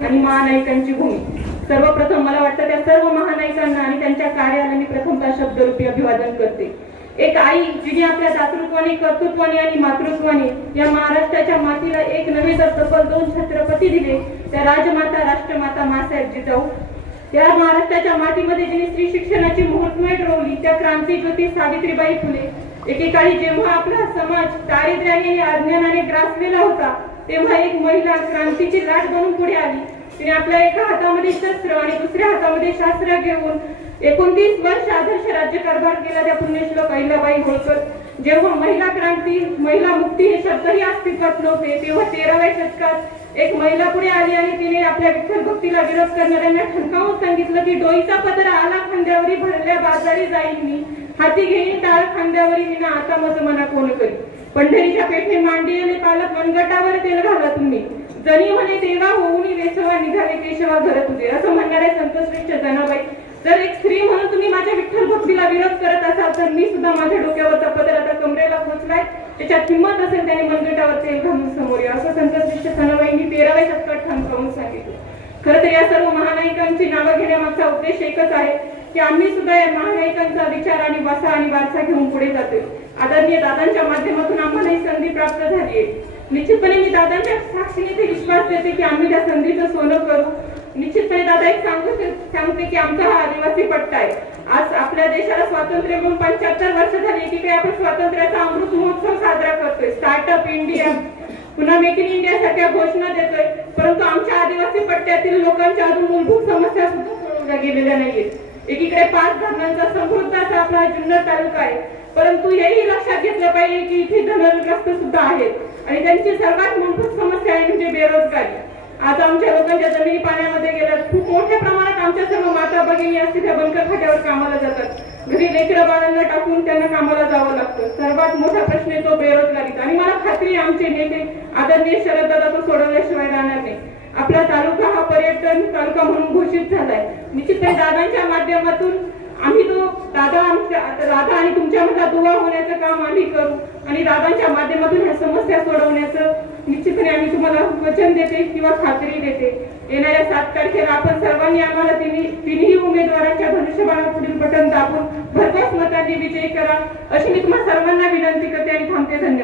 आणि महानायकांची भूमी. सर्वप्रथम मला वाटतं त्या सर्व महानायकांना आणि त्यांच्या कार्याला मी प्रथमतः शब्दरूपी अभिवादन करते. एक आई जिने आपल्या दातृत्वाने कर्तृत्वाने आणि मातृत्वाने या महाराष्ट्राच्या मातीला एक नवे तर तब्बल दोन छत्रपती दिले. त्या राजमाता राष्ट्रमाता मासाहेब जिजाऊ. त्या महाराष्ट्राच्या मातीमध्ये जिने स्त्री शिक्षणाची मुहूर्तमेढ रोवली त्या क्रांतीज्योती सावित्रीबाई फुले. एकेकाळी जेव्हा आपला समाज दारिद्र्याने आणि अज्ञानाने ग्रासलेला होता तेव्हा एक महिला क्रांतीची लाट बनून पुढे आली. तिने आपल्या एका हातामध्ये शस्त्र आणि दुसऱ्या हातामध्ये शास्त्र घेऊन एकोणतीस वर्ष आदर्श राज्यकारभार केला त्या पुण्यश्लोक अहिल्याबाई होळकर. जेव्हा महिला क्रांती महिला मुक्ती हे शब्दही अस्तित्वात नव्हते तेव्हा तेराव्या शतकात एक महिला पुढे आली आणि तिने आपल्या विठ्ठल भक्तीला विरोध करणाऱ्यांना ठणकावून सांगितलं की डोईचा पदर आला खांद्यावरी भरल्या बाजारी जाईल मी. हाती घेईन टाळ खांद्यावरी विना आता मज मना कोण करी पंढरी पेठे मांडियले पालक मनगटावर तेल घाला तुम्ही. जणी म्हणे तेव्हा होऊन वेसवा निघाले केशवा घर तुझे. असं म्हणणारे संतश्रेष्ठ जनाबाई जर एक स्त्री म्हणून तुम्ही माझ्या विठ्ठल भक्तीला विरोध करत असाल तर मी सुद्धा माझ्या डोक्यावरचा पदर आता कमरेला पोचलाय. त्याच्यात हिंमत असेल त्याने मनगटावर तेल घालून समोर या असं संतश्रेष्ठ जनाबाईंनी तेराव्या शतकात ठाम सांगितलं. खरं तर या सर्व महानायिकांची नावं घेण्यामागचा उद्देश एकच आहे की आम्ही सुद्धा या महानायिकांचा विचार आणि वासा आणि वारसा घेऊन पुढे जातो आदरणीय दादांच्या माध्यमातून आम्हाला प्राप्त झाली आहे निश्चितपणे मी दादांच्या साक्षीने ते विश्वास देते की आम्ही त्या संधीचं सोनं करू. निश्चितपणे दादा एक सांगू सांगते की आमचा हा आदिवासी पट्टा आहे. आज आपल्या देशाला स्वातंत्र्य मिळून पंच्याहत्तर वर्ष झाली की काही आपण स्वातंत्र्याचा अमृत महोत्सव साजरा करतोय. स्टार्टअप इंडिया पुन्हा मेक इन इंडिया सारख्या घोषणा देतोय. परंतु आमच्या आदिवासी पट्ट्यातील लोकांच्या अजून मूलभूत समस्या सुद्धा सोडवल्या गेलेल्या नाहीयेत. एकीकडे पाच धरणांचा समृद्ध आपला हा जुन्नर तालुका आहे. परंतु हेही लक्षात घेतलं पाहिजे की इथे धनग्रस्त सुद्धा आहेत. आणि त्यांची सर्वात मूलभूत समस्या आहे म्हणजे बेरोजगारी. आज आमच्या लोकांच्या जमिनी पाण्यामध्ये गेल्या खूप मोठ्या प्रमाणात आमच्या सर्व माता भगिनी असतील त्या बनकर खात्यावर कामाला जातात. घरी लेकरं बाळांना टाकून त्यांना कामाला जावं लागतं. सर्वात मोठा प्रश्न आहे तो बेरोजगारीचा. आणि मला खात्री आमचे नेते आदरणीय शरद दादा तो सोडवल्याशिवाय राहणार नाही. आपला तालुका हा पर्यटन तालुका म्हणून घोषित झालाय. निश्चित दादांच्या माध्यमातून राधा तो दादा आमच्या दादा आणि तुमच्यामधला दुवा होण्याचं काम आम्ही करू. आणि राधांच्या माध्यमातून ह्या समस्या सोडवण्याचं निश्चितपणे आम्ही तुम्हाला वचन देते किंवा खात्री देते. येणाऱ्या सात तारखेला आपण सर्वांनी आम्हाला तिन्ही तिन्ही उमेदवारांच्या धनुष्यबाणा पुढील बटन दाबून भरघोस मतांनी विजयी करा. अशी मी तुम्हाला सर्वांना विनंती करते आणि थांबते. धन्यवाद.